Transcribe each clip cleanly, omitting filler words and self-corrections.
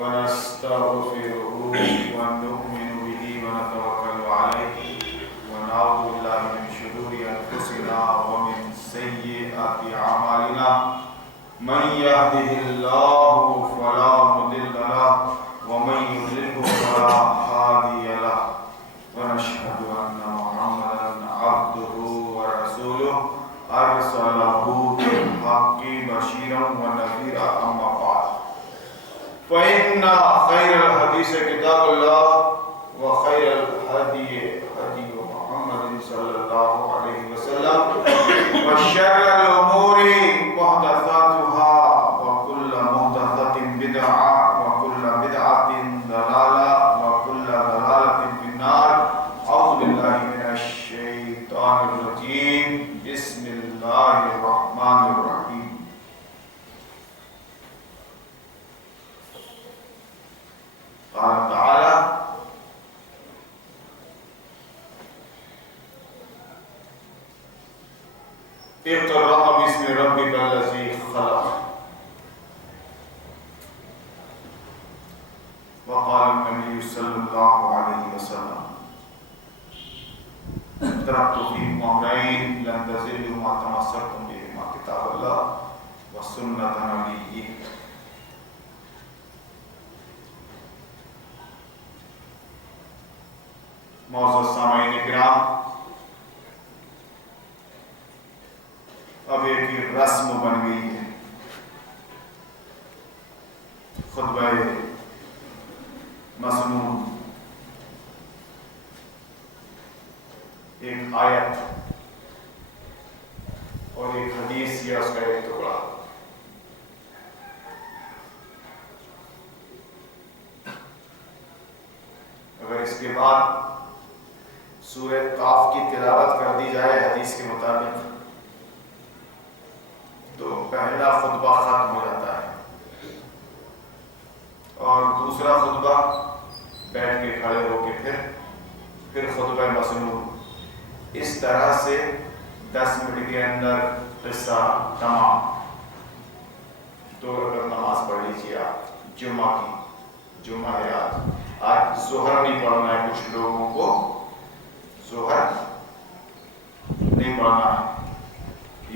ونستغفره ونؤمن به ونتوكل عليه ونعوذ بالله من شرور أنفسنا ومن سيئات أعمالنا من يهده الله فلا مضل له ومن يضلل فلا هادي له ونشهد أن محمدا عبده ورسوله أرسله بالحق بشيرا ونذيرا أما بعد فإن خير الحديث كتاب الله وخير الهدي هدي محمد صلى الله عليه وسلم وشر الأمور محدثاتها وكل محدثة بدعة وكل بدعة ضلالة وكل ضلالة في النار. أعوذ بالله من الشيطان الرجيم. بسم الله الرحمن الرحيم. قال تعالى: اقرأ باسم ربك الذي خلق. وقال النبي صلى الله عليه وسلم: تركت فيكم أمرين لن تزلوا ما تمسكتم بهما كتاب الله وسنة نبيه. معزز سامعین کرام، اب ایک رسم بن گئی ہے خطبہ مضمون، ایک آیت اور ایک حدیث یا اس کا ایک ٹکڑا. اگر اس کے بعد سورہ قاف کی تلاوت کر دی جائے حدیث کے مطابق تو پہلا خطبہ ختم ہو جاتا ہے اور دوسرا خطبہ بیٹھ کے کھڑے ہو کے پھر خطبہ مضمون. اس طرح سے 10 منٹ کے اندر قصہ تمام. 2 رکعت نماز پڑھ لیجیے آپ جمعہ کی. جمعہ ہے آج ظہر نہیں پڑھنا ہے. کچھ لوگوں کو ظہر نہیں پڑھنا ہے.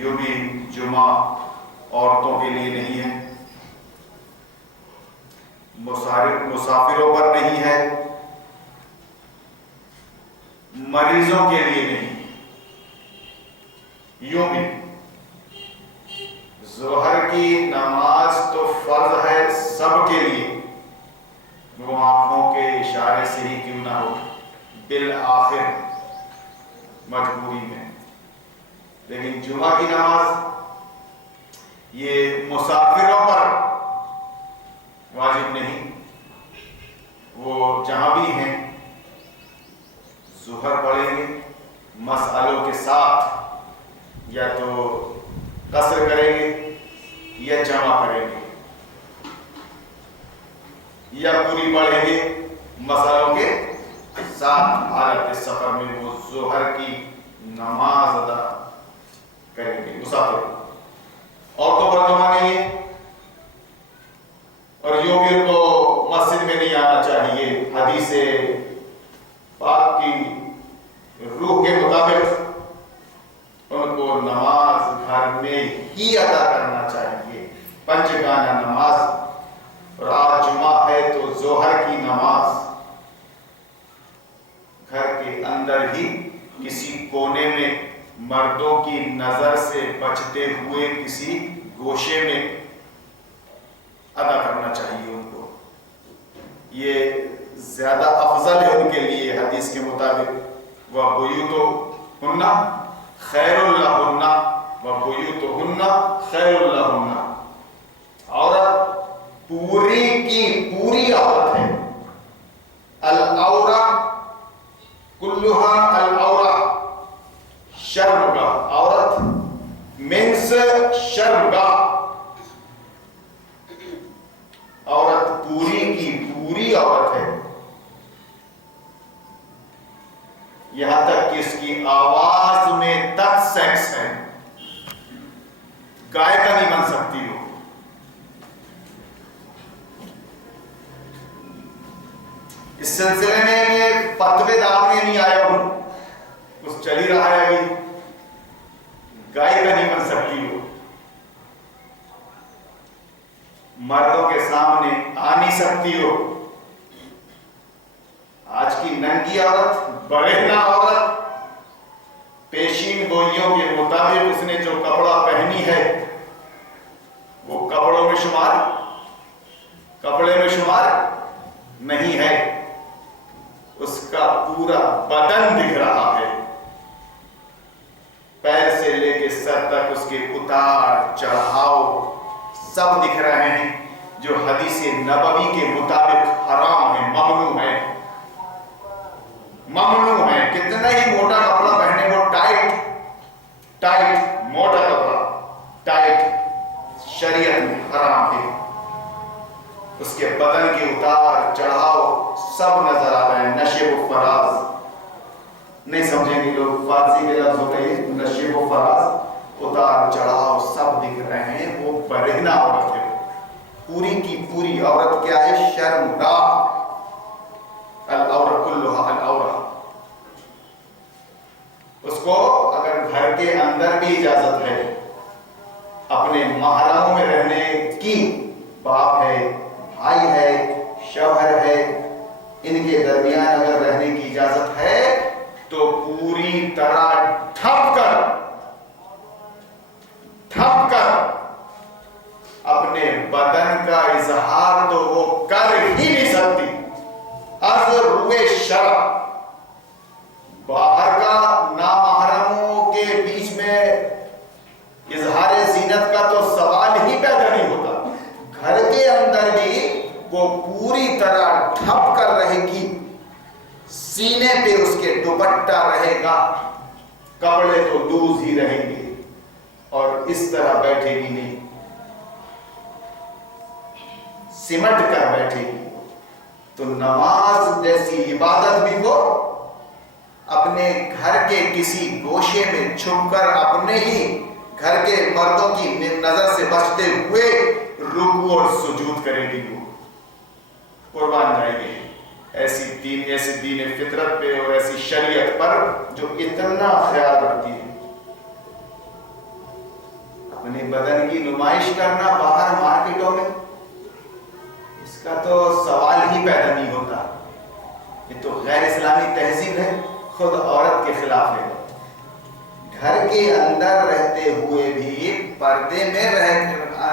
یوں بھی جمعہ عورتوں کے لیے نہیں ہے، مسافروں پر نہیں ہے، مریضوں کے لیے نہیں. یوں بھی ظہر کی نماز تو فرض ہے سب کے لیے، وہ آنکھوں کے اشارے سے ہی کیوں نہ ہو، بالآخر مجبوری میں. لیکن جمعہ کی نماز یہ مسافروں پر واجب نہیں. وہ جہاں بھی ہیں ظہر پڑھیں گے مسئلوں کے ساتھ، یا تو قصر کریں گے یا جمع کریں گے یا پوری پڑھیں گے مسئلوں کے ساتھ. حالت سفر میں وہ ظہر کی نماز ادا کریں گے. مسافر عورتوں پر جمع نہیں ہے اور یوں بھی ان کو مسجد میں نہیں آنا چاہیے. حدیث پاک کی روح کے مطابق ان کو نماز گھر میں ہی ادا کرنا چاہیے. پنجگانہ نماز. اور آج جمعہ ہے تو ظہر کی نماز گھر کے اندر ہی کسی کونے میں مردوں کی نظر سے بچتے ہوئے کسی گوشے میں ادا کرنا چاہیے ان کو. یہ زیادہ افضل ہے ان کے لیے. حدیث کے مطابق وَبُيُوتُهُنَّ خَيْرٌ لَهُنَّ وَبُيُوتُهُنَّ خَيْرٌ لَهُنَّ. عورت پوری کی پوری عورت ہے. العورہ کلھا العورہ شرمگاہ. عورت مینس شرمگاہ. عورت پوری کی پوری عورت ہے. یہاں تک کہ اس کی آواز میں تک سیکس ہے. گائے کا نہیں بن سکتی ہو. اس سلسلے میں فتوے داغنے نہیں آیا ہوں، کچھ چل ہی رہا ہے ابھی، گائے کا نہیں بن سکتی ہو، مردوں کے سامنے آ نہیں سکتی ہو، آج کی ننگی عورت، برہنہ عورت، پیشین گوئیوں کے مطابق اس نے جو کپڑا پہنی ہے وہ کپڑے میں شمار نہیں ہے، اس کا پورا بدن دکھ رہا ہے، پیر سے لے کے سر تک اس کے اتار چڑھاؤ سب دکھ رہے ہیں، جو حدیث نبوی کے مطابق حرام ہے، ممنوع ہے۔ کتنا ہی موٹا کپڑا پہنے، وہ ٹائٹ موٹا کپڑا ٹائٹ شریعت میں حرام ہے، اس کے بدن کے اتار چڑھاؤ سب نظر آ رہے ہیں، نشیب و فراز نہیں سمجھیں گے لوگ، فارسی کے لفظ ہوتے ہیں نشیب و فراز، اتار چڑھاؤ سب دکھ رہے ہیں، وہ برہنہ عورت ہے، پوری کی پوری عورت کیا ہے؟ شرمگاہ، العورہ کلھا العورہ۔ اس کو اگر گھر کے اندر بھی اجازت ہے اپنے محرموں میں رہنے کی، باپ ہے، بھائی ہے، شوہر ہے، ان کے درمیان اگر رہنے کی اجازت ہے تو پوری طرح ڈھک کر اپنے بدن کا اظہار تو وہ کر ہی نہیں سکتی، از روئے شرع، باہر کا نامحرموں کے بیچ میں اظہار زینت کا تو سوال ہی پیدا نہیں ہوتا، گھر کے اندر بھی وہ پوری طرح ڈھک کر رہے گی، سینے پہ اس کے دوپٹہ رہے گا، کپڑے تو لوز ہی رہیں گے، اور اس طرح بیٹھے گی نہیں، سمٹ کر بیٹھے گی۔ تو نماز جیسی عبادت بھی وہ اپنے گھر کے کسی گوشے میں چھپ کر اپنے ہی گھر کے مردوں کی نظر سے بچتے ہوئے رکوع اور سجود کرے گی، وہ قربان جائے گی ایسی دین فطرت پہ اور ایسی شریعت پر جو اتنا خیال رکھتی ہے۔ اپنے بدن کی نمائش کرنا باہر مارکیٹوں میں، اس کا تو سوال ہی پیدا نہیں ہوتا، یہ تو غیر اسلامی تہذیب ہے، خود عورت کے خلاف ہے۔ گھر کے اندر رہتے ہوئے بھی پردے میں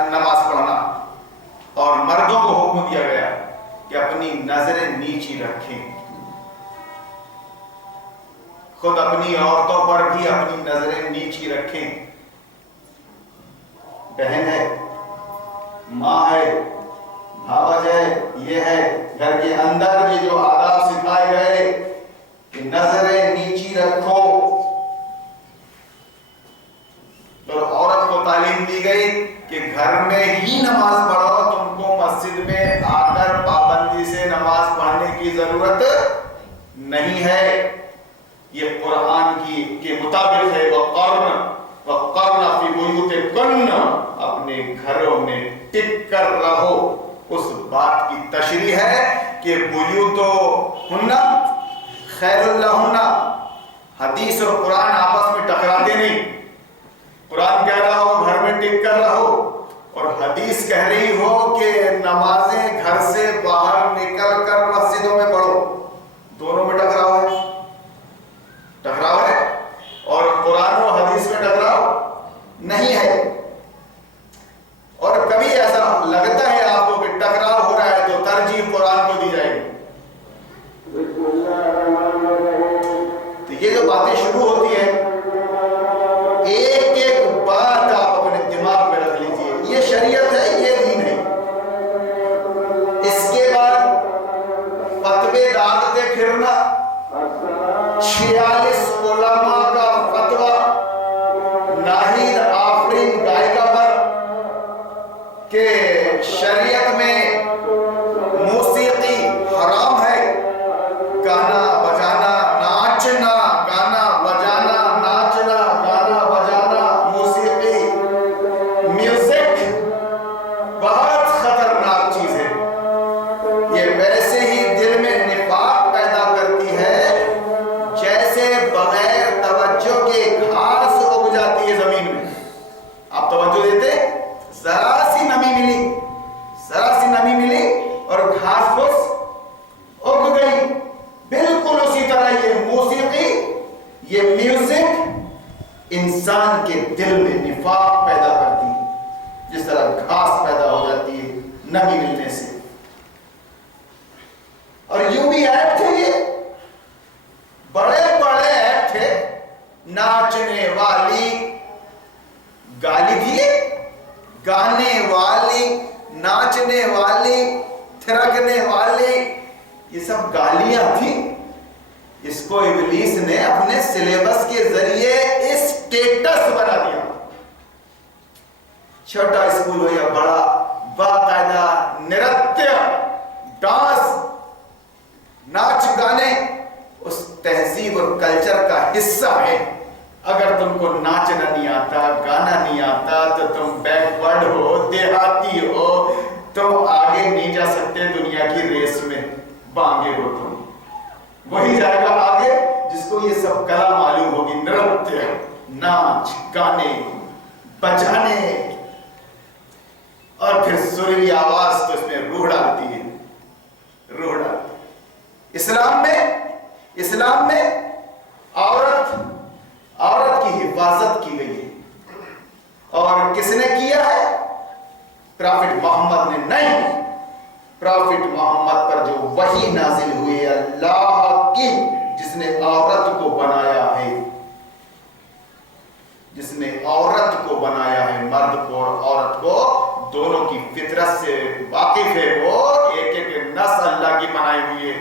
نماز پڑھنا، اور مردوں کو حکم دیا گیا کہ اپنی نظریں نیچی رکھیں، خود اپنی عورتوں پر بھی اپنی نظریں نیچی رکھیں، بہن ہے، ماں ہے، بھاوج ہے، یہ ہے، گھر کے اندر بھی جو آداب سکھائے گئے کہ نظریں نیچی رکھو، تو عورت کو تعلیم دی گئی کہ گھر میں ہی نماز پڑھو، تم کو مسجد میں آ کر پابندی سے نماز پڑھنے کی ضرورت نہیں ہے، یہ قرآن کے مطابق ہے، وَقَرْنَ فِي بُيُوتِكُنَّ، اپنے گھروں میں ٹک کر رہو۔ اس بات کی تشریح ہے کہ بیوتہن خیر لہن، حدیث اور قرآن آپس میں ٹکراتے نہیں، قرآن کہہ رہا ہو گھر میں ٹک کر رہو، اور حدیث کہہ رہی ہو کہ نمازیں گھر سے باہر نکل کر مسجدوں میں پڑھو، دونوں میں ٹکراؤ ہے، اور قرآن و حدیث میں ٹکراؤ نہیں ہے۔ اور کبھی ایسا لگتا ہے آپ کو کہ ٹکراؤ ہو رہا ہے تو ترجیح قرآن کو دی جائے گی، تو یہ جو باتیں شروع ہوتی ہیں، ایک ایک بات آپ اپنے دماغ میں رکھ لیجئے، یہ شریعت ہے، یہ دین ہے۔ اس کے بعد فتوے داغتے پھرنا، 46 علماء کا فتویٰ ناہید آفرین گائیکا پر کہ شریعت میں موسیقی حرام ہے، گانا بجانا، ناچنا، گانا بجانا، ناچنا، گانا بجانا، موسیقی، میوزک بہت خطرناک چیز ہے، یہ ویسے ہی دل میں نفاق دل میں نفاق پیدا کرتی ہے، جس طرح گھاس پیدا ہو جاتی ہے نمی ملنے سے۔ اور یوں بھی ایپ تھے، یہ بڑے بڑے ایپ تھے، ناچنے والی گالی دیے، گانے والی، ناچنے والی، تھرکنے والی، یہ سب گالیاں تھیں۔ اس کو ابلیس نے اپنے سلیبس کے ذریعے اسٹیٹس بنا دیا۔ چھوٹا اسکول ہو یا بڑا، باقاعدہ نرتیہ، ڈانس، ناچ گانے اس تہذیب اور کلچر کا حصہ ہے۔ اگر تم کو ناچنا نہیں آتا، گانا نہیں آتا، تو تم بیکورڈ ہو، دیہاتی ہو، تم آگے نہیں جا سکتے دنیا کی ریس میں، بانگے ہو تم۔ وہی جائے گا آگے جس کو یہ سب کلا معلوم ہوگی، نرتیہ، ناچ گانے، بجانے، اور پھر سریلی آواز تو اس میں روح ڈالتی ہے، روح ڈالتی ہے۔ اسلام میں عورت کی حفاظت کی گئی ہے، اور کس نے کیا ہے؟ پرافٹ محمد نے نہیں۔ پرافٹ محمد پر جو وحی نازل ہوئی اللہ کی، جس نے عورت کو بنایا ہے، جس نے عورت کو بنایا ہے، مرد کو اور عورت کو دونوں کی فطرت سے واقف ہے، وہ ایک ایک نس اللہ کی بنائی ہوئی ہے۔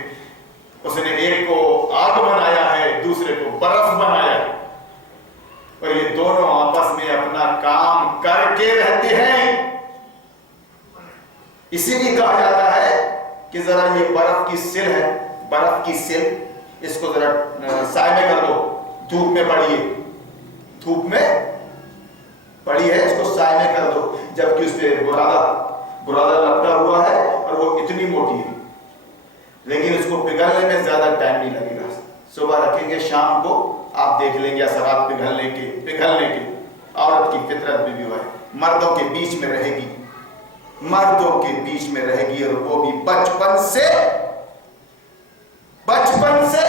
اس نے ایک کو آگ بنایا ہے، دوسرے کو برف بنایا ہے، اور یہ دونوں آپس میں اپنا کام کر کے رہتے ہیں۔ اسی لیے کہا جاتا ہے کہ ذرا یہ برف کی سل ہے، برف کی سل، اس کو ذرا سائے میں کر دو، دھوپ میں پڑیے، دھوپ میں پڑی ہے، اس کو سائے میں کر دو، جبکہ اس پہ برادہ لگتا ہوا ہے اور وہ اتنی موٹی ہے، لیکن اس کو پگھلنے میں زیادہ ٹائم نہیں لگے گا۔ صبح رکھیں گے، شام کو آپ دیکھ لیں گے اثرات پگھلنے کے۔ عورت کی فطرت میں بھی ہوا ہے، مردوں کے بیچ میں رہے گی، مردوں کے بیچ میں رہے گی، اور وہ بھی بچپن سے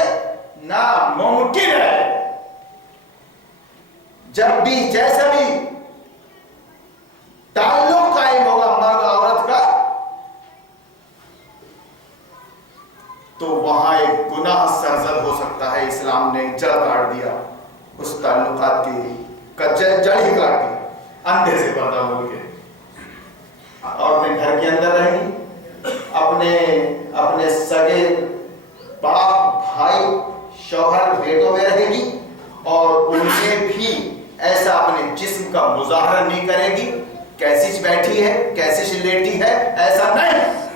ناممکن ہے۔ جب بھی جیسا بھی تعلق قائم ہوگا مرد عورت کا، تو وہاں ایک گناہ سرزد ہو سکتا ہے۔ اسلام نے جڑ کاٹ دیا، اس تعلقات کی جڑ ہی کاٹ دی، اندھے سے پردہ بول کے۔ عورتیں گھر کے اندر رہیں گی، اپنے سگے باپ، بھائی، شوہر، بیٹوں میں رہے گی، اور ان میں بھی ایسا اپنے جسم کا مظاہرہ نہیں کرے گی، کیسی بیٹھی ہے، کیسی لیٹی ہے، ایسا نہیں۔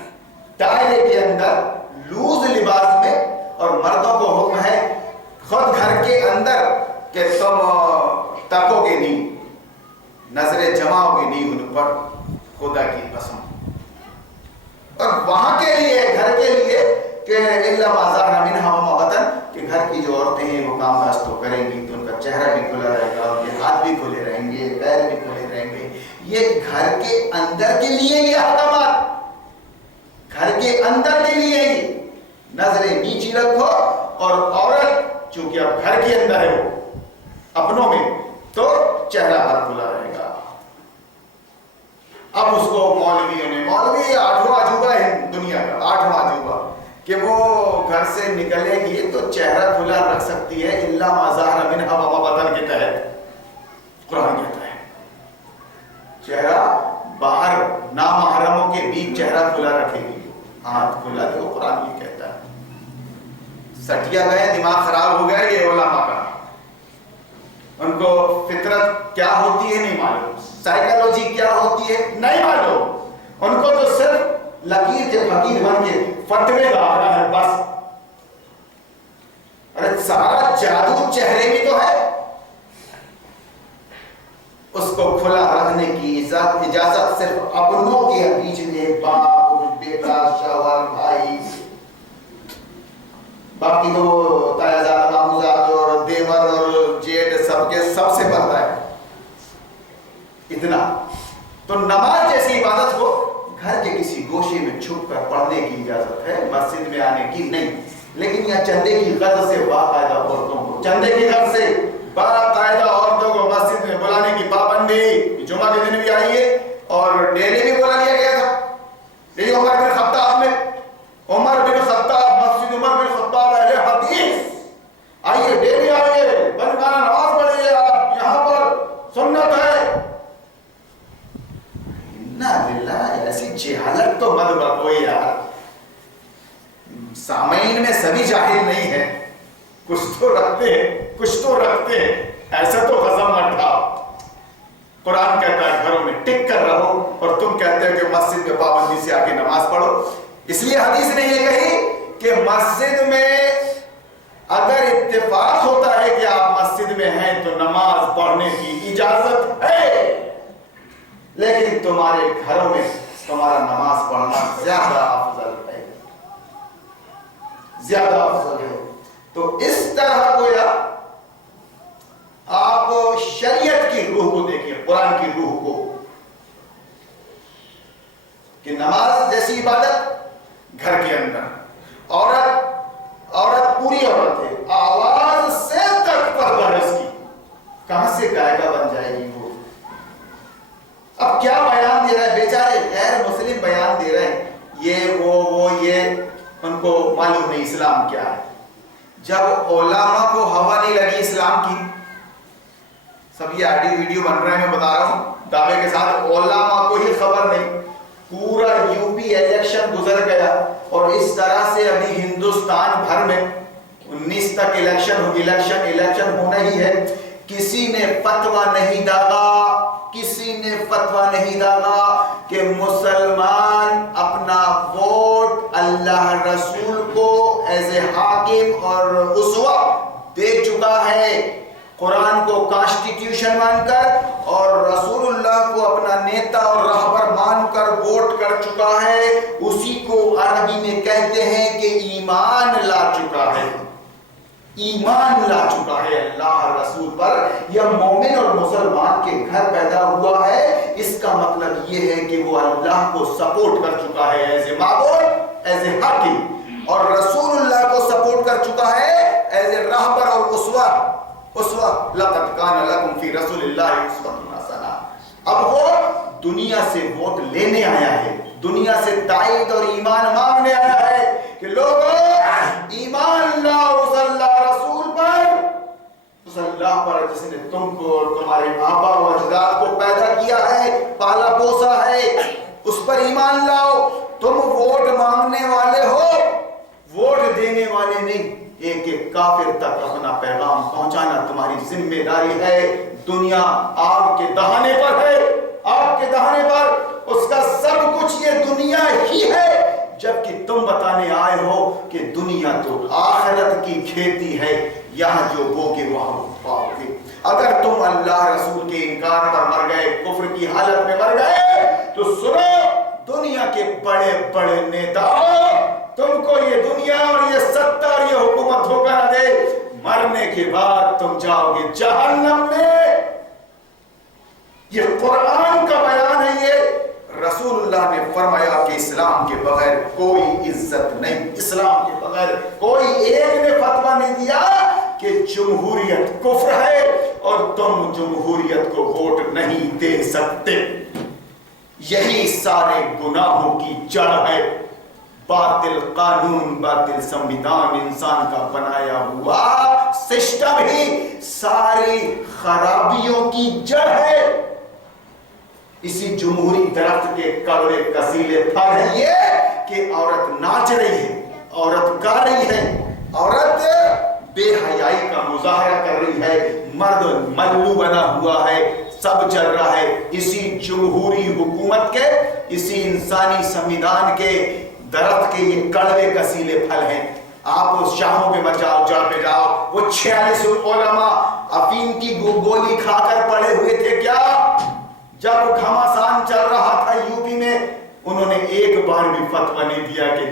دائرے کے اندر لوز لباس میں، اور مردوں کو حکم ہے خود گھر کے اندر کہ تم تکو گے نہیں، نظریں جماؤ گے نہیں ان پر، خدا کی قسم۔ اور وہاں کے لیے، گھر کے لیے کہ الا ما ظهر منها وما بطن، کہ گھر کی جو عورتیں ہیں وہ کام کاج تو کریں گی، تو ان کا چہرہ بھی کھلا رہے گا، ان کے ہاتھ بھی کھلے رہیں گے، پیر بھی کھلے رہیں گے۔ یہ گھر کے اندر کے لیے یہ احکامات، گھر کے اندر کے لیے ہی۔ نظریں نیچی رکھو، اور عورت چونکہ اب گھر کے اندر ہے وہ اپنوں میں، تو چہرہ ہر کھلا رہے گا۔ اب اس کو مولوی آٹھواں عجوبہ ہے دنیا کا، آٹھواں عجوبہ، کہ وہ گھر سے نکلے گی تو چہرہ کھلا رکھ سکتی ہے، الا ما ظهر منها وما بطن کے تحت قرآن کہتا ہے۔ چہرہ باہر نامحرموں کے بیچ چہرہ کھلا رکھے گی، ہاتھ کھلا، دیکھو قرآن یہ کہتا ہے۔ سٹیا گئے، دماغ خراب ہو گیا یہ علماء کا، ان کو فطرت کیا ہوتی ہے نہیں معلوم، سائیکالوجی کیا ہوتی ہے نہیں معلوم، ان کو تو صرف لکیر کے فقیر بن کے فتوے ڈالنا ہے بس۔ ارے سارا جادو چہرے میں تو ہے، اس کو کھلا رکھنے کی اجازت صرف اپنوں کے بیچ میں، باپ، بیٹا، شوہر، بھائی، باقی تو تایزاد، ماموزاد اور دیور اور جیٹ سب کے سب سے پردہ ہے اتنا۔ تو نماز جیسی عبادت کو گھر کے کسی گوشے میں چھپ کر پڑھنے کی اجازت ہے، مسجد میں آنے کی نہیں۔ لیکن یہاں چندے کی غرض سے باقاعدہ عورتوں کو چندے کی غرض سے باقاعدہ عورتوں کو مسجد میں بلانے کی پابندی جمعہ کے دن بھی آئی ہے اور ڈیلی بھی بلا لیا گیا تھا. لیکن عمر بن خطاب میں مسجد عمر بن خطاب اہل حدیث آئیے ڈیلی آئیے بنکانا نماز پڑھیے آپ یہاں پر سنت ہے. ایسی جہالت تو مت برتو یار. سامعین میں سبھی جاہل نہیں ہے, کچھ تو رکھتے ہیں ایسا تو قسم مت کھاؤ. قرآن کہتا ہے گھروں میں ٹک کر رہو اور تم کہتے ہو کہ مسجد میں پابندی سے آ کے نماز پڑھو. اس لیے حدیث نے یہ کہی کہ مسجد میں اگر اتفاق ہوتا ہے کہ آپ مسجد میں ہیں تو نماز پڑھنے کی اجازت ہے, لیکن تمہارے گھروں میں تمہارا نماز پڑھنا زیادہ افضل ہے. تو اس طرح گویا آپ شریعت کی روح کو دیکھیں, قرآن کی روح کو, کہ نماز جیسی عبادت گھر کے اندر عورت پوری عورت ہے, آواز سے تک پرورش کی, کہاں سے گائیکا بن جائے گی وہ. اب کیا بیان دے رہا ہے بیچارے غیر مسلم بیان دے رہے ہیں, یہ ان کو معلوم نہیں اسلام کیا ہے. جب علماء کو ہوا نہیں لگی اسلام کی, سب یہ آڈیو ویڈیو بن رہے ہیں, میں بتا رہا ہوں دعوے کے ساتھ, علماء کو ہی خبر نہیں, پورا یو پی الیکشن گزر گیا اور اس طرح سے ابھی ہندوستان بھر میں 19 تک الیکشن ہونا ہی ہے. کسی نے فتویٰ نہیں داغا کہ مسلمان اپنا ووٹ اللہ رسول کو ایز اے حاکم اور اسوہ دے چکا ہے, قرآن کو کانسٹیٹیوشن مان کر اور رسول اللہ کو اپنا نیتا اور رہبر مان کر ووٹ کر چکا ہے. اسی کو عربی میں کہتے ہیں کہ ایمان لا چکا ہے اللہ رسول پر. یا مومن اور مسلمان کے گھر پیدا ہوا ہے, اس کا مطلب یہ ہے کہ وہ اللہ کو سپورٹ کر چکا ہے ایز اے معبود, ایز اے حاکم, اور رسول اللہ کو سپورٹ کر چکا ہے ایز اے رہبر اور اسوہ. لقد کان لکم فی رسول اللہ اسوۃ حسنہ. اب وہ دنیا سے ووٹ لینے آیا ہے, دنیا سے تائید اور ایمان مانگنے آیا ہے کہ لوگوں ایمان لاؤ اس اللہ رسول پر, اس اللہ پر جس نے تم کو اور تمہارے آبا و اجداد کو پیدا کیا ہے, پالا پوسا ہے, اس پر ایمان لاؤ. تم ووٹ مانگنے والے ہو, ووٹ دینے والے نہیں. ایک ایک کافر تک اپنا پیغام پہنچانا تمہاری ذمہ داری ہے. دنیا آگ کے دہانے پر ہے, اس کا سب کچھ یہ دنیا ہی ہے, جبکہ تم بتانے آئے ہو کہ دنیا تو آخرت کی کھیتی ہے, یہاں جو بوگے وہاں پاؤ گے. اگر تم اللہ رسول کے انکار پر مر گئے, کفر کی حالت میں مر گئے, تو سنو دنیا کے بڑے بڑے نیتا تم کو یہ دنیا اور یہ ستہ اور یہ حکومت دھوکہ نہ دے, مرنے کے بعد تم جاؤ گے جہنم میں. یہ قرآن کا بیان ہے. یہ رسول اللہ نے فرمایا کہ اسلام کے بغیر کوئی عزت نہیں, اسلام کے بغیر کوئی ایک نے فتویٰ نہیں دیا کہ جمہوریت کفر ہے اور تم جمہوریت کو ووٹ نہیں دے سکتے. یہی سارے گناہوں کی جڑ ہے. باطل قانون, باطل سنویدھان, انسان کا بنایا ہوا سسٹم ہی ساری خرابیوں کی جڑ ہے. اسی جمہوری درخت کے کڑوے کسیلے پھل ہے یہ کہ عورت ناچ رہی ہے, عورت گا رہی ہے, عورت بے حیائی کا مظاہرہ کر رہی ہے, مرد ملو بنا ہوا ہے, سب چل رہا ہے. اسی جمہوری حکومت کے, اسی انسانی سنویدھان کے درخت کے یہ کڑوے کسیلے پھل ہیں. آپ اس شاہوں پہ مت جاؤ, جا پہ جاؤ. وہ 46 علماء افیم کی گولی کھا کر پڑے ہوئے تھے کیا؟ جب گھمسان چل رہا تھا یو پی میں, انہوں نے ایک بار بھی فتویٰ نہیں دیا کہ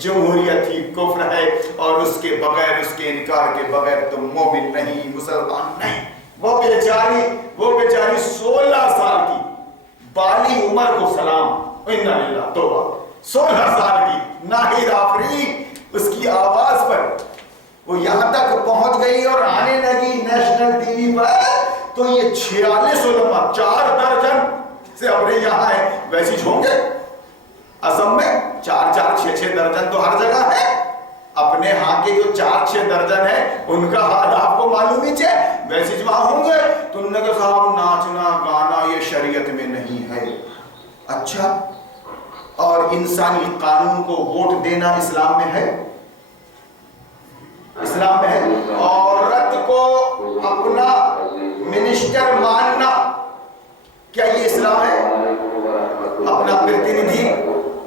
جمہوریت ہی کفر ہے اور اس کے بغیر, اس کے انکار کے بغیر تم مومن نہیں, مسلمان نہیں. وہ بیچاری 16 سال کی بالی عمر کو سلام, انا للہ توبہ, 16 سال کی ناہید آفرین, اس کی آواز پر وہ یہاں تک پہنچ گئی اور آنے لگی نیشنل ٹی وی پر، تو یہ 46 علماء 4 درجن سے اپنے یہاں ہے، ویسی ہوں گے اصم میں 4 6 درجن تو ہر جگہ ہے، اپنے ہاں کے جو 4 درجن ہے ان کا حال آپ کو معلوم ہی ہے، ویسی وہاں ہوں گے تو انہوں نے کہا صاحب ناچنا گانا یہ شریعت میں نہیں ہے۔ اچھا، اور انسانی قانون کو ووٹ دینا اسلام میں ہے؟ اسلام میں ہے۔ عورت کو اپنا منسٹر ماننا، کیا یہ اسلام ہے؟ اپنا پرتیندھی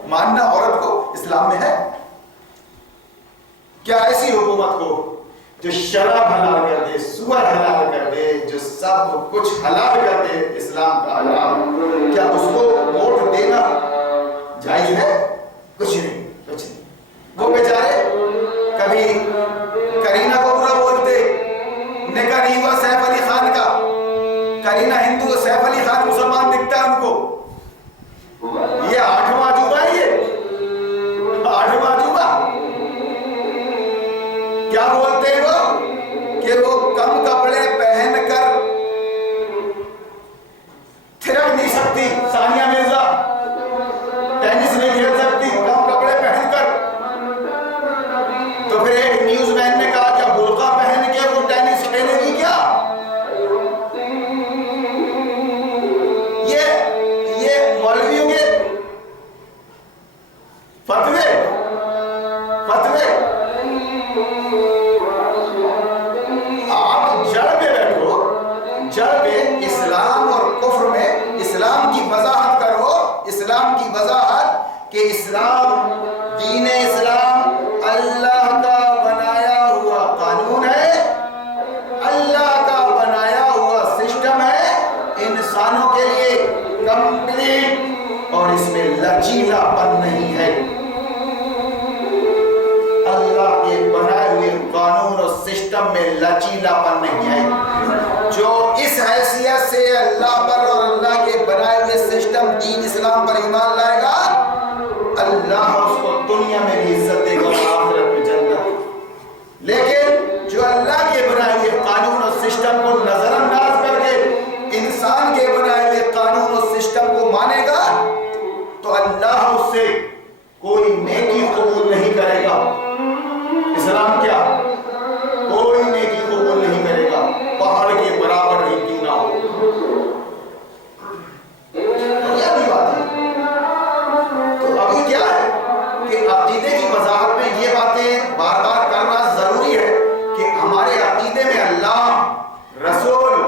ماننا عورت کو اسلام میں ہے؟ کیا ایسی حکومت کو جو شراب حلال کر دے، سور حلال کر دے، جو سب کچھ حلال کر دے اسلام کا حلال، کیا اس کو ووٹ دینا جائز ہے؟ کچھ نہیں، کچھ نہیں۔ وہ بیچارے کبھی کرینہ کو برا بولتے، نکاح نہیں ہوا سیف علی خان کا، کرینہ ہندو، سیف علی خان مسلمان دکھتا ہے ان کو، یہ 8واں عجوبہ ہے، یہ 8واں عجوبہ۔ کیا بولتے ہیں وہ کہ وہ کم کپڑے پہن کر تھرک نہیں سکتی، ثانیہ مرزا ٹینس نہیں کھیل سکتی کم کپڑے پہن کر، تو پھر ایک نیوز مین نے کہا کیا برقع پہن کے وہ ٹینس کھیلے گی کیا؟ یہ مولویوں کے فتوے آپ جڑ پہ بیٹھو، جڑ پہ اسلام اور کفر میں اسلام کی وضاحت کرو، اسلام کی وضاحت کہ اسلام، دین اسلام اللہ کا بنایا ہوا قانون ہے، اللہ کا بنایا ہوا سسٹم ہے انسانوں کے لیے کمپلیٹ، اور اس میں لچیلا پن نہیں ہے۔ اللہ کے بنائے ہوئے قانون اور سسٹم میں لچیلا پن نہیں ہے۔ جو اس حیثیت سے اللہ پر اور اللہ کے بنائے ہوئے سسٹم دین اسلام پر ایمان لائے گا، اللہ اس کو دنیا میں بھی عزت دے گا اور آخرت میں جنت۔ لیکن جو اللہ کے بنائے ہوئے قانون اور سسٹم کو نظر انداز کر کے انسان کے بنائے ہوئے قانون اور سسٹم کو مانے گا تو اللہ اس سے کوئی نیکی قبول نہیں کرے گا۔ اسلام کیا؟ کوئی نیکی قبول نہیں کرے گا، پہاڑ کے برابر ہی کیوں نہ ہو۔ یہ بھی بات ہے۔ تو ابھی کیا ہے کہ عقیدے کی وضاحت میں یہ باتیں بار بار کرنا ضروری ہے کہ ہمارے عقیدے میں اللہ، رسول،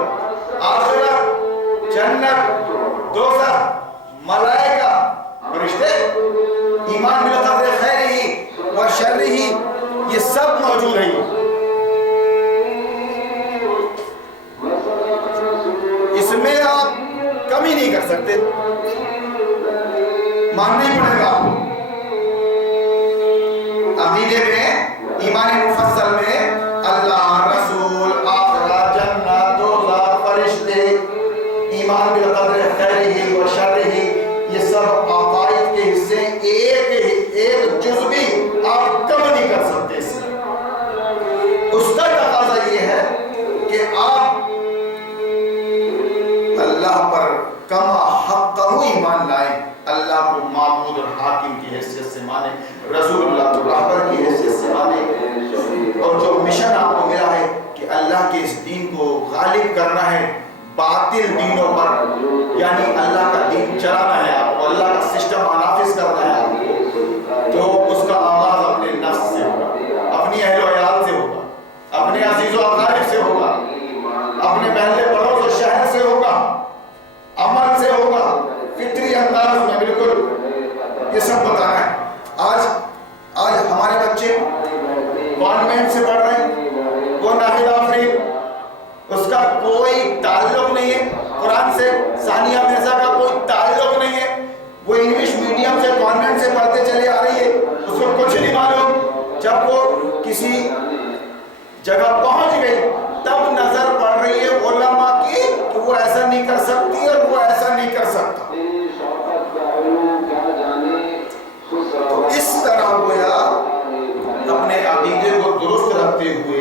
آخرت، جنت، دوزخ، ملائکہ، فرشتے، ایمان بالقدر خیرہ و شرہ، یہ سب موجود ہیں۔ اس میں آپ کمی نہیں کر سکتے، ماننا ہی پڑے گا۔ عقیدے میں، ایمان مفصل میں اللہ، رسول، آخرت، جنت، دوزخ، فرشتے، ایمان بالقدر خیرہ و شرہ، یہ سب عقائد کے حصے، ایک جز بھی آپ کم نہیں کر سکتے۔ اس کا تقاضا یہ ہے کہ آپ اللہ پر کما حقہ ایمان لائیں، اللہ کو معبود اور حاکم کی حیثیت سے مانیں، رسول اللہ کو رہبر کی حیثیت سے مانیں، اور جو مشن آپ کو ملا ہے کہ اللہ کے اس دین کو غالب کرنا ہے باطل دینوں پر، یعنی اللہ کا دین چلانا ہے آپ کو، اللہ کا سسٹم نافذ کرنا ہے آپ کو، تو اس کا آغاز اپنے نفس سے ہوگا، اپنی اہل و عیال سے ہوگا، اپنے عزیز و اقارب سے ہوگا، اپنے پہلے پڑوس اور شہر سے ہوگا، عمل سے ہوگا، فطری انداز میں بالکل یہ سب بتانا ہے۔ آج ہمارے بچے کانوینٹ سے پڑھ رہے ہیں، وہ ناہید آفرین، اس کا کوئی تعلق نہیں ہے قرآن سے، ثانیہ مرزا کا کوئی تعلق نہیں ہے، وہ انگلش میڈیم سے کانوینٹ سے پڑھتے چلے آ رہی ہے، اس کو کچھ نہیں معلوم۔ جب وہ کسی جگہ پہنچ گئی تب نظر پڑ رہی ہے علماء کی کہ وہ ایسا نہیں کر سکتی اور وہ ایسا نہیں کر سکتا۔ تو اس طرح گویا اپنے عقیدے کو درست رکھتے ہوئے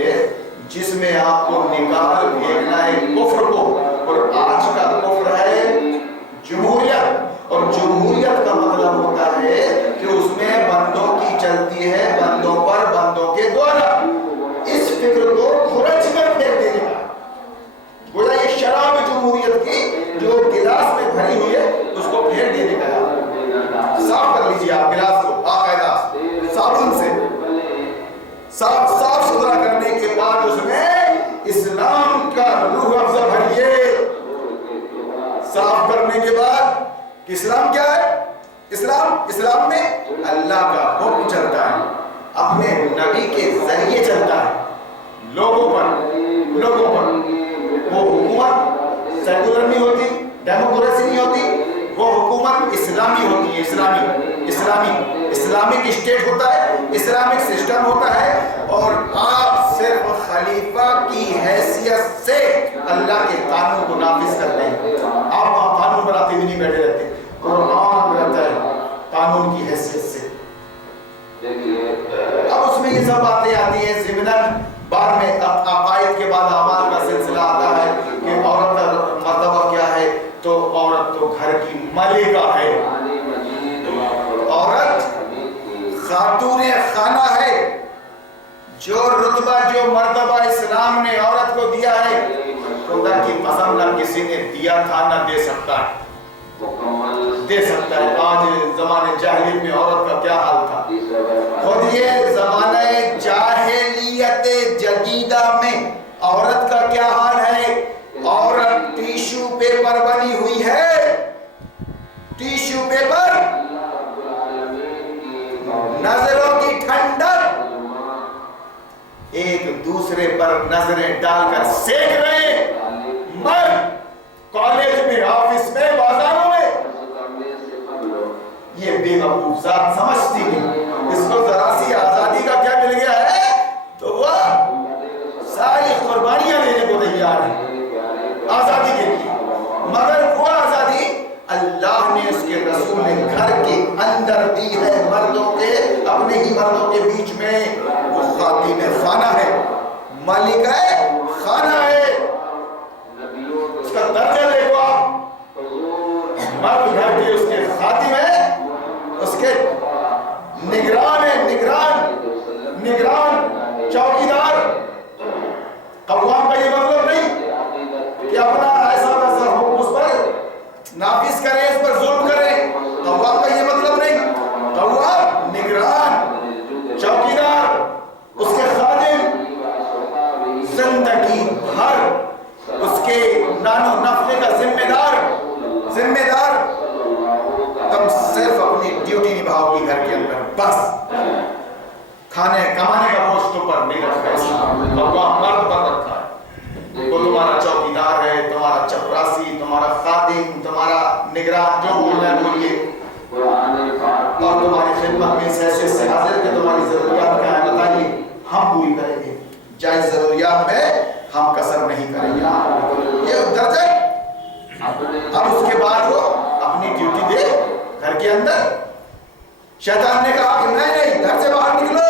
جمہوریت کا مطلب ہوتا ہے کہ اس میں بندوں کی چلتی ہے، بندوں پر، بندوں کے دوارا۔ اس فکر کو کھرچ کر پھیر دینے کا گویا یہ شراب جمہوریت کی جو گلاس میں بھری ہوئی ہے اس کو پھیر دینے کا۔ صاف کر لیجیے آپ گلاس کو باقاعدہ صابن سے، صاف ستھرا کرنے کے بعد اس میں اسلام کا روح افزا بھریے۔ صاف کرنے کے بعد کہ اسلام کیا ہے؟ اسلام میں اللہ کا حکم چلتا ہے، اپنے نبی کے ذریعے چلتا ہے، لوگوں پر وہ حکومت سیکولر نہیں ہوتی، ڈیموکریسی نہیں ہوتی، وہ حکومت اسلامی ہوتی ہے، اسلامک اسٹیٹ ہوتا ہے، اسلامک سسٹم ہوتا ہے، اور آپ صرف خلیفہ کی حیثیت سے اللہ کے قانون کو نافذ کرتے ہیں۔ آپ وہاں قانون بناتے بھی نہیں بیٹھے رہتے، قرآن رہتا ہے قانون کی حیثیت سے۔ اب اس میں یہ سب باتیں آتی ہیں ضمناً، بعد میں عقائد کے بعد اعمال کا سلسلہ آتا ہے کہ عورت کا مرتبہ کیا ہے، تو عورت تو گھر کی ملکہ ہے، عورت خاتون خانہ ہے۔ جو رتبہ جو مرتبہ اسلام نے عورت کو دیا ہے، خدا کی قسم نہ کسی نے دیا تھا نہ دے سکتا ہے۔ آج زمانے جاہلیت میں عورت کا کیا حال تھا، خود یہ زمانہ جاہلیت جدیدہ میں عورت کا کیا حال ہے۔ عورت ٹیشو پیپر بنی ہوئی ہے، ٹیشو پیپر، نظروں کی ٹھنڈک، ایک دوسرے پر نظریں ڈال کر سینک رہے۔ مرد کالج میں، آفس میں، بازاروں میں، یہ بے وقوف ذات سمجھتی نہیں، اس کو ذرا سی آزادی کا کیا مل گیا ہے تو وہ ساری قربانیاں دینے کو تیار ہے آزادی کے لیے، مگر وہ آزادی اللہ نے، اس کے رسول نے گھر کے اندر دی ہے، مردوں کے، اپنے ہی مردوں کے بیچ میں۔ وہ خاتون خانہ ہے، ملکہ خانہ ہے، اس کا درجہ دیکھو آپ، مرد گھر کے اس کے خادم ہے، اس کے نگران ہے، نگران چوکیدار۔ قوام کا یہ مطلب نہیں کہ اپنا ایسا ویسا حکم اس پر نافذ کریں، اس پر ظلم کریں، قوام کا یہ مطلب نہیں۔ قوام نگران، چوکیدار، اس کے خادم، زندگی بھر اس کے نان و نفع کا ذمہ دار۔ تم صرف اپنی ڈیوٹی نبھاؤ گی گھر کے اندر، بس کھانے کمانے کا بوجھ تو پر نہیں رکھا ہے، قوام مرد پر رکھا ہے۔ وہ تمہارا چوکیدار ہے، تمہارا چپراسی، تمہارا خادم، تمہارا نگران، جو بولنا ہے بولیے، اور تمہاری خدمت میں اس حیثیت سے حاضر کہ تمہاری ضروریات کیا ہے بتائیے، ہم پوری کریں گے، جائز ضروریات میں ہم کسر نہیں کریں گے۔ یہ درجہ، اب اس کے بعد وہ اپنی ڈیوٹی دے گھر کے اندر۔ شیطان نے کہا کہ نہیں، گھر سے باہر نکلو،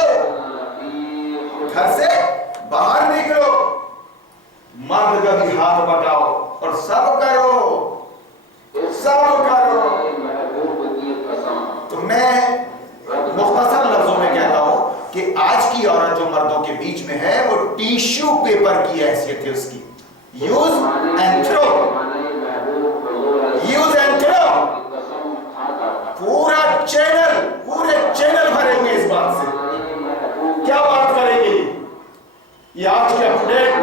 گھر سے باہر نکلو، مرد کا بھی ہاتھ بٹاؤ اور سب کرو۔ تو میں مختصر لفظوں میں کہتا ہوں کہ آج کی عورت جو مردوں کے بیچ میں ہے وہ ٹیشو پیپر کی حیثیت ہے، اس کی یوز اینڈ تھرو، پورے چینل بھرے ہوئے اس بات سے۔ کیا بات کریں گے یہ آج کے اپڈیٹ،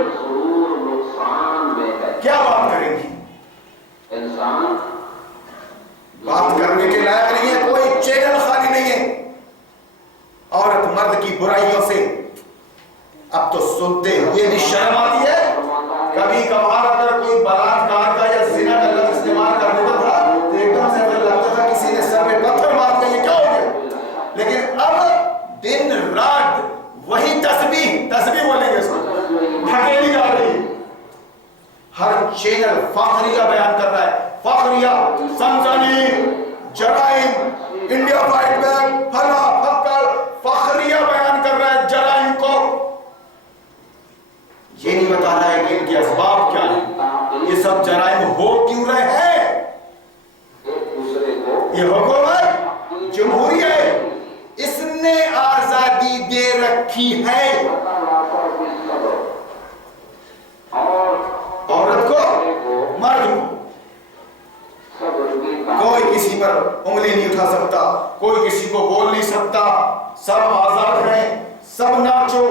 کیا بات کریں گی؟ بات کرنے کے لائق نہیں ہے، کوئی چینل خالی نہیں ہے عورت مرد کی برائیوں سے۔ اب تو سنتے ہوئے بھی شرم آتی ہے، کبھی کبھار اگر کوئی بلاکار کا یا زنا کا لفظ استعمال کر دیتا تھا تو ایک دم سے اگر لگتا تھا کسی نے سر پہ پتھر مار دیا، یہ کیا ہو گیا؟ لیکن اب دن رات وہی تسبیح بولیں گے، اس کو ڈھکیلی جا رہی ہے۔ ہر چینل فخریہ بیان کر رہا ہے، فخریہ، سنسنی، جرائم، انڈیا فائٹ بیک، پھلا پھکر، فخریہ بیان کر رہا ہے جرائم کو۔ یہ نہیں بتا رہا ہے کہ ان کے اسباب کیا ہیں، یہ سب جرائم ہو کیوں رہے ہیں، یہ حکومت جمہوری ہے، اس نے آزادی دے رکھی ہے عورت کو، مرد کو۔ کوئی کسی پر انگلی نہیں اٹھا سکتا، کوئی کسی کو بول نہیں سکتا، سب آزاد ہیں، سب ناچو،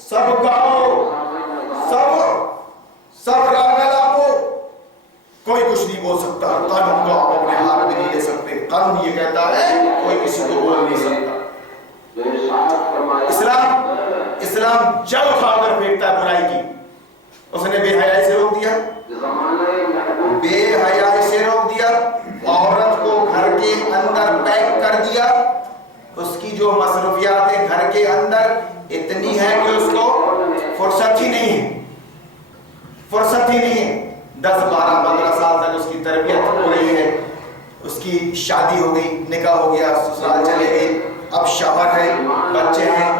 سب گاؤ، سب راگ لاپو، کوئی کچھ نہیں بول سکتا۔ قانون کو آپ اپنے ہاتھ میں نہیں لے سکتے، قانون یہ کہتا ہے کوئی کسی کو بول نہیں سکتا۔ اسلام جل کھا کر پھینکتا ہے برائی کی۔ اس نے بے حیائی سے روک دیا، بے حیائی سے روک دیا، عورت کو گھر کے اندر پیک کر دیا۔ اس کی جو مصروفیات گھر کے اندر اتنی ہے کہ اس کو فرصت ہی نہیں ہے، فرصت ہی نہیں ہے۔ 10 12 15 سال تک اس کی تربیت ہو رہی ہے، اس کی شادی ہو گئی، نکاح ہو گیا، سسرال چلے گئے، اب شوہر ہے، بچے ہیں،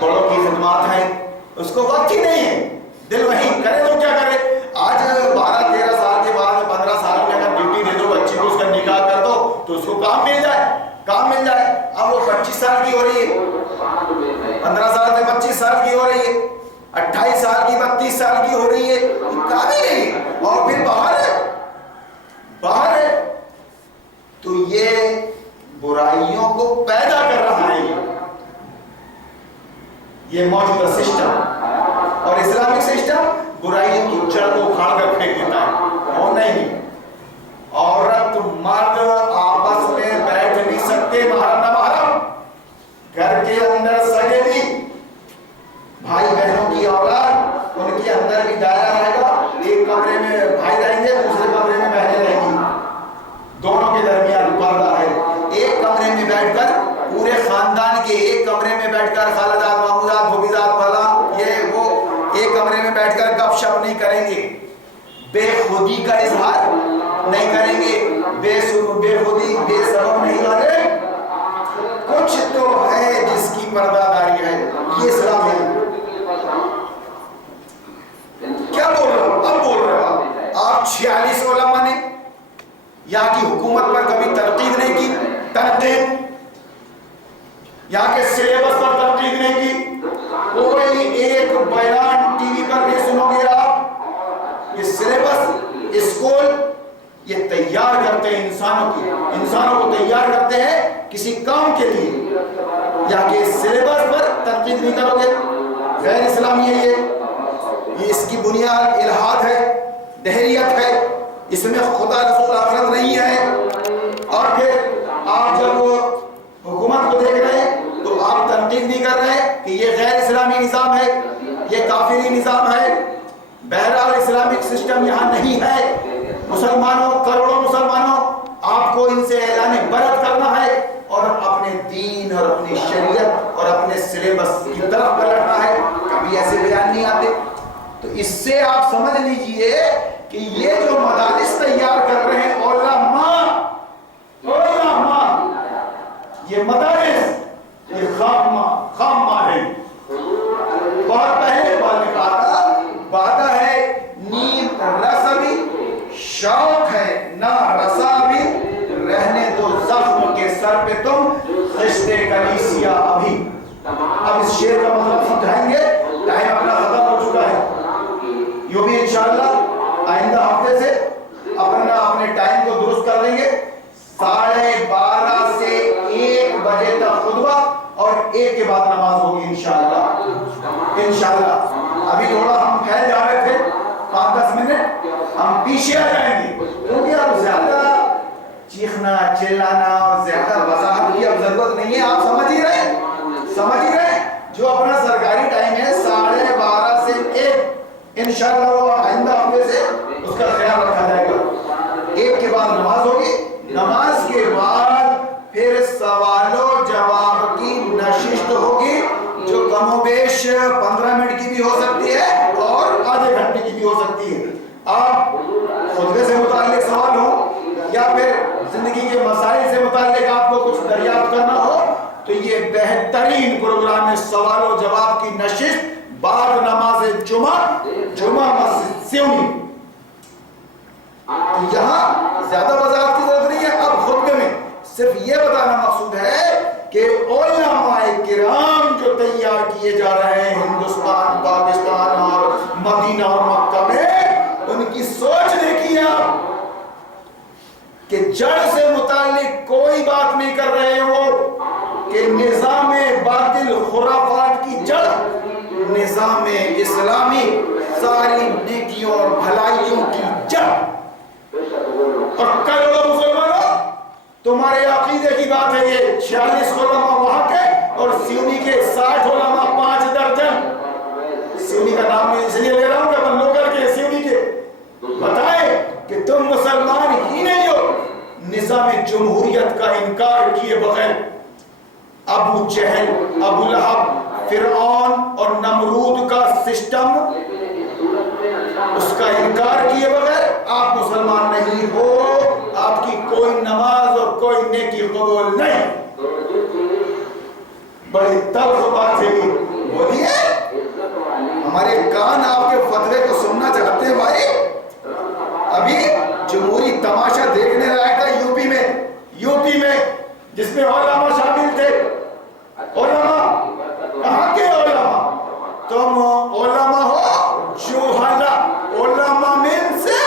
بڑوں کی خدمات ہیں، اس کو وقت ہی نہیں ہے۔ دل وہیں کرے تو کیا کرے؟ آج 12 13 سال کے بعد 15 سال میں اگر ڈیوٹی دے دو بچی کو، اس کا نکاح کر دو تو اس کو کام مل جائے، کام مل جائے۔ اب وہ 25 سال کی ہو رہی ہے، 15 سال میں 25 سال کی ہو رہی ہے، 28 سال کی 32 سال کی ہو رہی ہے، کام ہی نہیں ہے، اور پھر باہر ہے، باہر ہے۔ تو یہ برائیوں کو پیدا کر رہا ہے یہ موجودہ سسٹم، اور اسلامک سسٹم برائیوں کی جڑ کو اکھاڑ کر پھینک دیتا ہے۔ اور نہیں، عورت مرد آپس میں بیٹھ نہیں سکتے محرم نہ محرم، گھر کے اندر سگے بھی، بھائی بہنوں کی اولاد، ان کے اندر بھی دائرہ رہے گا، ایک کمرے میں بھائی رہیں گے، دوسرے کمرے میں بہنیں رہیں گی، دونوں کے درمیان پردہ ہے۔ ایک کمرے میں بیٹھ کر پورے خاندان کے ایک کمرے میں بیٹھ کر خالداد ماموداد بھوبیداد فلاں یہ وہ ایک کمرے میں بیٹھ کر گپ شپ نہیں کریں گے، بے خودی کا اظہار نہیں کریں گے، بے خودی بے سبب نہیں کریں۔ کچھ تو ہے جس کی پردہ داری ہے، یہ اسلام ہے۔ کیا بول رہے ہو؟ اب بول رہے ہو آپ 46 علماء نے یہاں کی حکومت پر کبھی تنقید نہیں کی، تنقید یہاں کے سلیبس پر تنقید نہیں کی، کوئی ایک بیان ٹی وی پر نہیں سنو گے آپ۔ یہ سلیبس اسکول یہ تیار کرتے ہیں انسانوں کو تیار کرتے ہیں کسی کام کے لیے، یہاں کے سلیبس پر تنقید نہیں کرو گے، غیر اسلامی ہے یہ اس کی بنیاد الہاد ہے، دہریت ہے، اس میں خدا رسول آخرت نہیں ہے۔ اور پھر آپ جب حکومت کو دیکھ رہے ہیں تو آپ تنقید نہیں کر رہے کہ یہ غیر اسلامی نظام ہے، یہ کافری نظام ہے۔ بہرحال اسلامک سسٹم یہاں نہیں ہے۔ مسلمانوں، کروڑوں مسلمانوں، آپ کو ان سے اعلان برت کرنا ہے اور اپنے دین اور اپنی شریعت اور اپنے سلیبس کی طرف پلٹنا ہے۔ کبھی ایسے بیان نہیں آتے، تو اس سے آپ سمجھ لیجئے کہ یہ جو مدارس تیار کر رہے ہیں علماء، یہ مدارس یہ خام ماں ہے۔ بہت پہلے بات نے کہا تھا، وعدہ ہے نیم رسا بھی، شوق ہے نہ رسا بھی، رہنے دو زخم کے سر پہ تم خشتے کلیسیا ابھی۔ اب اس شعر کا مطلب سمجھائیں گے، ٹائم اپنا ختم ہو چکا ہے۔ یوں بھی انشاءاللہ آئندہ ہفتے سے اپنے ٹائم کو درست کر لیں گے، 12:30 سے 1 بجے تک خطبہ اور 1 کے بعد نماز ہوگی انشاءاللہ۔ ابھی تھوڑا ہم پھیل جا رہے تھے، 5-10 منٹ ہم پیچھے آ جائیں گے، کیونکہ اب زیادہ چیخنا چلانا اور زیادہ وضاحت کی اب ضرورت نہیں ہے۔ آپ سمجھ ہی رہے جو اپنا سرکاری ٹائم ہے 12:30 سے 1، انشاءاللہ وہ آئندہ ہفتے سے اس کا خیال رکھا جائے گا۔ 1 کے بعد نماز ہوگی، نماز کے بعد پھر سوال و جواب کی نشست ہوگی، جو کم و بیش 15 منٹ کی بھی ہو سکتی ہے اور آدھے گھنٹے کی بھی ہو سکتی ہے۔ آپ خطبے سے متعلق سوال ہو یا پھر زندگی کے مسائل سے متعلق آپ کو کچھ دریافت کرنا ہو تو یہ بہترین پروگرام ہے، سوال و جواب کی نشست بعد نماز جمعہ مسجد سیونی۔ یہاں زیادہ وضاحت کی ضرورت نہیں ہے، اب خود صرف یہ بتانا مقصود ہے کہ علماء کرام جو تیار کیے جا رہے ہیں ہندوستان، پاکستان اور مدینہ اور مکہ میں، ان کی سوچ دیکھیے آپ کہ جڑ سے متعلق کوئی بات نہیں کر رہے ہو کہ نظام باطل خرافات کی جڑ نظام اسلامی ساری نیکیوں اور بھلائیوں کی جڑ. اور کروڑوں مسلمانوں، تمہارے عقیدے کی بات ہے یہ 46 علماء وہاں کے اور سیونی کے 60 علماء 5 درجن. سیونی کا نام میں اس لیے لے رہا ہوں کہ اپن لوکل کے سیونی کے بتائیں کہ تم مسلمان ہی نہیں ہو. نظام جمہوریت کا انکار کیے بغیر ابو جہل، ابو لہب، فرعون اور نمرود کا سسٹم، اس کا انکار کیے بغیر آپ مسلمان نہیں ہو. آپ کی کوئی نماز اور کوئی نیکی قبول نہیں. بڑی تلخ بات ہے یہ. بولیے، ہمارے کان آپ کے فتوے کو سننا چاہتے ہیں بھائی. ابھی جمہوری تماشا دیکھنے لائق تھا یوپی میں جس میں علماء شامل تھے. علماء کہاں کے علماء؟ تم علماء ہو جوہلا. علماء من سے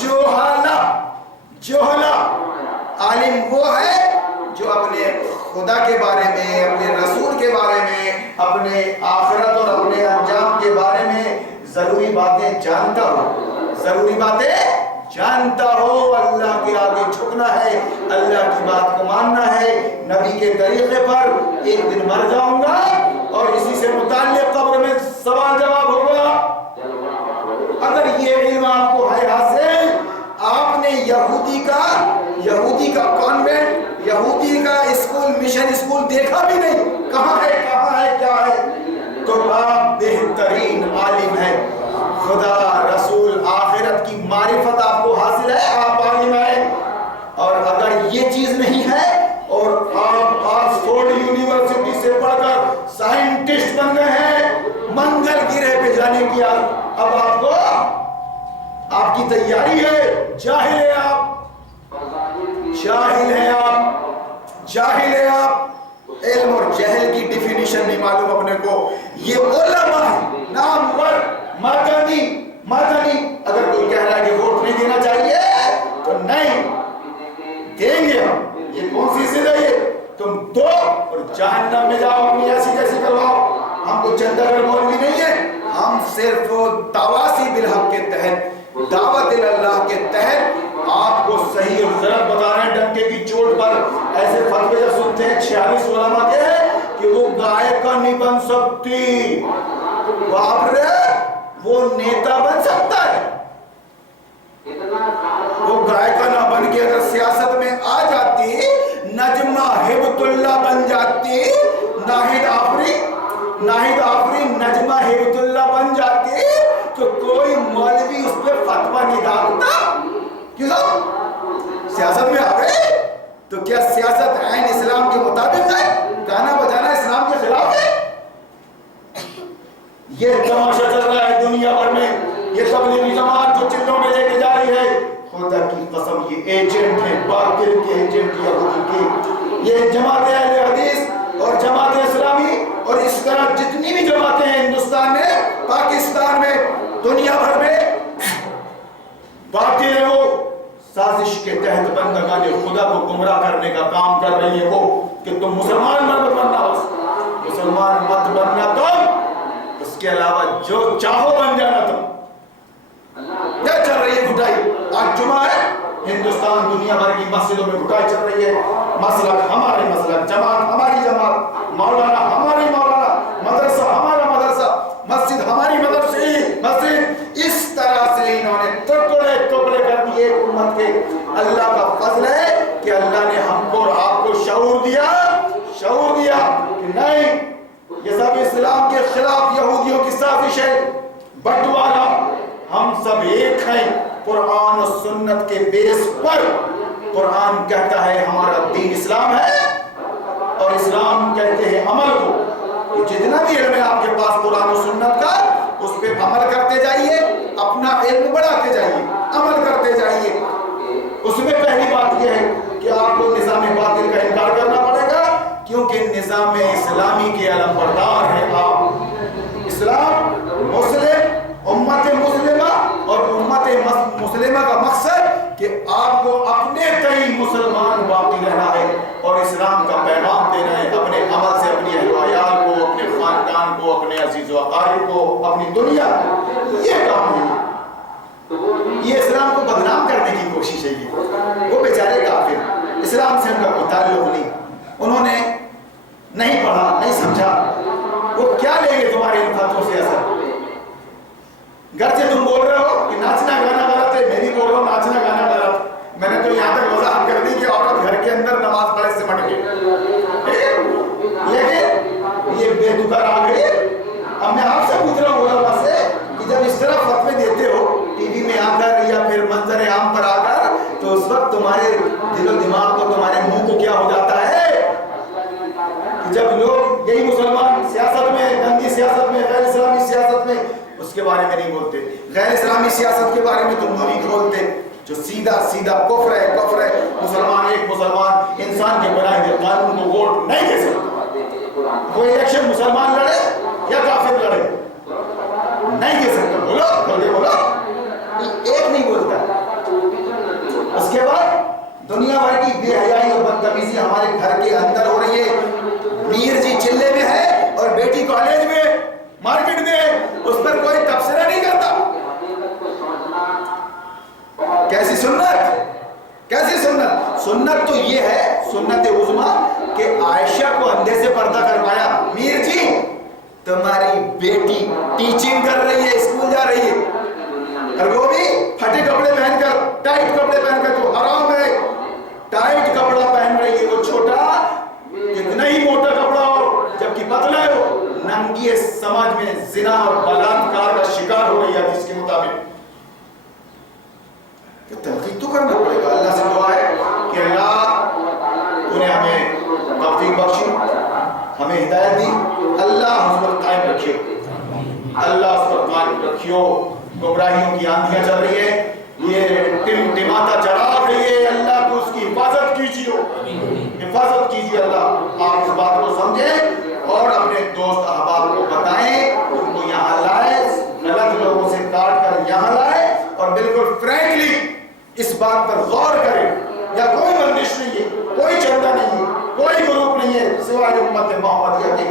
جوہلا. عالم وہ ہے جو اپنے خدا کے بارے میں، اپنے رسول کے بارے میں، اپنے آخرت اور اپنے انجام کے بارے میں ضروری باتیں جانتا ہو. ضروری باتیں جانتا ہو. اللہ کے آگے جھکنا ہے، اللہ کی بات کو ماننا ہے، نبی کے طریقے پر ایک دن مر جاؤں گا اور اسی سے متعلق قبر میں سوال جواب ہوگا. اگر یہ علم آپ کو ہے حاصل، آپ نے یہودی کا کانوینٹ، یہودی کا اسکول، مشن اسکول دیکھا بھی نہیں، کہاں ہے کیا ہے، تو آپ بہترین عالم ہیں. خدا، رسول، آخرت کی معرفت آپ کو حاصل ہے، آپ عالم ہیں. اور اگر یہ چیز نہیں ہے اور آپ آکسفورڈ یونیورسٹی سے پڑھ کر سائنٹسٹ بن گئے ہیں منگل گرہ پہ جانے کی، اب آپ کو آپ کی تیاری ہے. جاہل ہیں آپ. علم اور جہل کی ڈیفینیشن نہیں معلوم اپنے کو. یہ علماء ہے، نامور، مدنی. اگر کوئی کہہ رہا ہے کہ ووٹ نہیں دینا چاہیے تو نہیں دیں گے ہم. یہ کون سی ضد ہے یہ؟ تم دو اور جہنم میں جاؤ، اپنی ایسی کیسی کرواؤ. ہم کو چندہ گر مولوی نہیں ہے، ہم صرف تواصی بالحق کے تحت، دعوت اللہ کے تحت آپ کو صحیح اور غلط بتا رہے ہیں. ڈنکے کی چوٹ پر ایسے فتوے جب سنتے ہیں 46 علماء کے کہ وہ گائکا نہیں بن سکتی. باپ رے، وہ نیتا بن سکتا ہے. وہ گائکا نہ بن کے اگر سیاست میں آ جاتی، نجمہ ہبت اللہ بن جاتی، ناہید آفری نجمہ ہبت اللہ بن جاتی، تو کوئی مولوی اس پہ فتویٰ نہیں ڈالتا. کیوں؟ سیاست میں آ گئے تو کیا سیاست عین اسلام کے مطابق ہے؟ گانا بجانا اسلام کے خلاف ہے؟ یہ تماشا چل رہا ہے دنیا بھر میں. یہ تبلیغی جماعت جو چلوں میں لے کے جا رہی ہے، خدا کی قسم یہ ایجنٹ ہے، باطل کے ایجنٹ یہودی کے. یہ جماعت اہل حدیث اور جماعت اسلامی اور اس طرح جتنی بھی جماعتیں ہیں ہندوستان میں، پاکستان میں، دنیا بھر میں، باطل ہے. وہ سازش کے تحت بندگان خدا کو گمراہ کرنے کا کام کر رہی ہے. وہ کہ تم مسلمان مت بننا، مسلمان مت بننا تم، اس کے علاوہ جو چاہو بن جانا تم. کیا چل رہی ہے گھٹائی؟ آج جمعہ ہے، ہندوستان دنیا بھر کی مسجدوں میں گھٹائی چل رہی ہے. مسلک ہمارے مسلک، جماعت ہماری جماعت، مولانا ہماری مولانا، مدرسہ ہمارا مدرسہ، مسجد ہماری مسجد. اس طرح سے انہوں نے ٹکڑے کر دیے امت کے. اللہ کا فضل ہے کہ اللہ نے ہم کو اور آپ کو شعور دیا کہ نہیں، یہ سب اسلام کے خلاف یہودیوں کی سازش ہے، بٹوارا. ہم سب ایک ہیں قرآن و سنت کے بیس پر. قرآن کہتا ہے ہمارا دین اسلام ہے اور اسلام کہتے ہیں عمل کو. جتنا بھی علم ہے آپ کے پاس قرآن و سنت کا، اس پہ عمل کرتے جائیے، اپنا علم بڑھاتے جائیے، عمل کرتے جائیے. اس میں پہلی بات یہ ہے کہ آپ کو نظام باطل کہ آپ کو اپنے تئیں مسلمان باقی رہنا ہے اور اسلام کا پیغام دینا ہے، اپنے عمل سے اپنی اہل و عیال کو، اپنے خاندان کو، اپنے عزیز و اقارب کو، اپنی دنیا کو، یہ کام ہے۔ یہ اسلام کو بدنام کرنے کی کوشش ہے۔ یہ وہ بیچارے کافر، اسلام سے ان کا کوئی تعلق نہیں، انہوں نے نہیں پڑھا، نہیں سمجھا، وہ کیا لیں گے تمہارے ان خطوں سے اثر؟ گھر سے تم بول رہے ہو کہ ناچنا گانا غلط ہے، میں بھی بول رہا ہوں ناچنا گانا غلط، میں نے تو یہاں تک وضاحت کر دی کہ عورت گھر کے اندر نماز پڑھے سمٹ کے، لیکن یہ بے دکار آ گئی۔ اب میں آپ سے پوچھ رہا ہوں علماء سے کہ جب اس طرح فتوے دیتے ہو ٹی وی میں آ کر یا پھر منظر عام پر آ کر، تو اس وقت تمہارے دل و دماغ کو، تمہارے منہ کو کیا ہو جاتا ہے کہ جب لوگ یہی مسلمان سیاست میں، گندی سیاست میں، غیر اسلامی سیاست میں، اس کے بارے میں نہیں بولتے، غیر اسلامی سیاست کے بارے میں تم نہیں کھولتے، جو سیدھا سیدھا کفر ہے، کفر ہے۔ مسلمان ایک مسلمان انسان کے بنائے ہوئے قانون کو ووٹ نہیں دے سکتا، کوئی الیکشن مسلمان لڑے یا کافر لڑے نہیں دے سکتا، بولو بولو، ایک نہیں بولتا۔ اس کے بعد دنیا بھر کی بے حیائی اور بدتمیزی ہمارے گھر کے اندر ہو رہی ہے۔ میر جی چلے میں ہے اور بیٹی کالج میں، مارکیٹ میں، اس پر کوئی تبصرہ نہیں کرتا۔ کیسی سنت، کیسی سنت؟ سنت تو یہ ہے، سنت عظمیٰ، کہ عائشہ کو اندھے سے پردہ کروایا، میر جی تمہاری بیٹی ٹیچنگ کر رہی ہے، اسکول جا رہی ہے، اور وہ بھی پھٹے کپڑے پہن کر، ٹائٹ کپڑے پہن کر، جو حرام ہے، ٹائٹ کپڑا پہن رہی ہے، وہ چھوٹا کتنا ہی موٹا کپڑا ہو جبکہ پتلا ہے، وہ ننگی سماج میں زنا اور بلاತ್ಕಾರ کا شکار ہو رہی ہے حدیث کے مطابق۔ کہ تنقید تو کرنا پڑے گا۔ اللہ سے دعا ہے کہ اللہ انہیں ہمیں توفیق بخشے، ہمیں ہدایت دی، اللہ ہم پر قائم رکھے، اللہ اس پر قائم رکھیو۔ گمراہیوں کی آندھیاں چل رہی ہے، یہ ٹمٹماتا چراغ ہے، یہ اللہ کو اس کی حفاظت کیجیے، حفاظت کیجیے۔ اللہ آپ اس بات کو سمجھیں اور اپنے دوست احباب کو بتائیں، ان کو یہاں لائے، غلط لوگوں سے کاٹ کر یہاں لائے، اور بالکل فرینکلی اس بات پر غور کریں۔ یا کوئی بندش نہیں ہے، کوئی چندہ نہیں ہے، کوئی گروپ نہیں ہے سوائے امت محمدیہ کے۔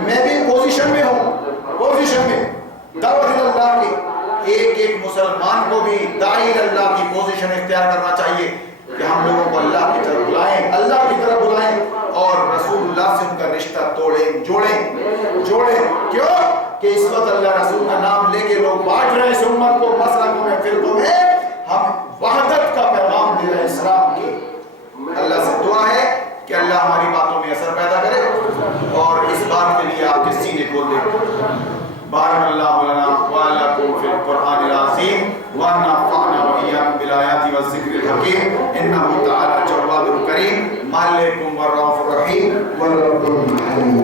میں بھی پوزیشن میں ہوں، پوزیشن میں دعوت اللہ کے ایک ایک مسلمان کو بھی داعی اللہ کی پوزیشن اختیار کرنا چاہیے کہ ہم لوگوں کو اللہ کی طرف بلائیں، اللہ کی طرف بلائیں، اور رسول اللہ سے ان کا رشتہ توڑیں، جوڑیں۔ کیوں کہ اس وقت اللہ رسول کا نام لے کے لوگ بانٹ رہے ہیں اس امت کو مسلکوں میں، فرقوں میں، ہم وحدت کا پیغام دے رہے ہیں اسلام کے۔ اللہ سے دعا ہے کہ اللہ ہماری باتوں میں اثر پیدا کرے اور اس بات کے لیے آپ کے سینے کھول دے۔ بارک اللہ لنا ولکم فی القرآن العظیم ونفعنا وإیاکم بالآیات والذکر الحکیم انہ تعالی جواد کریم مالکم والرؤوف الرحیم والرب الرحیم۔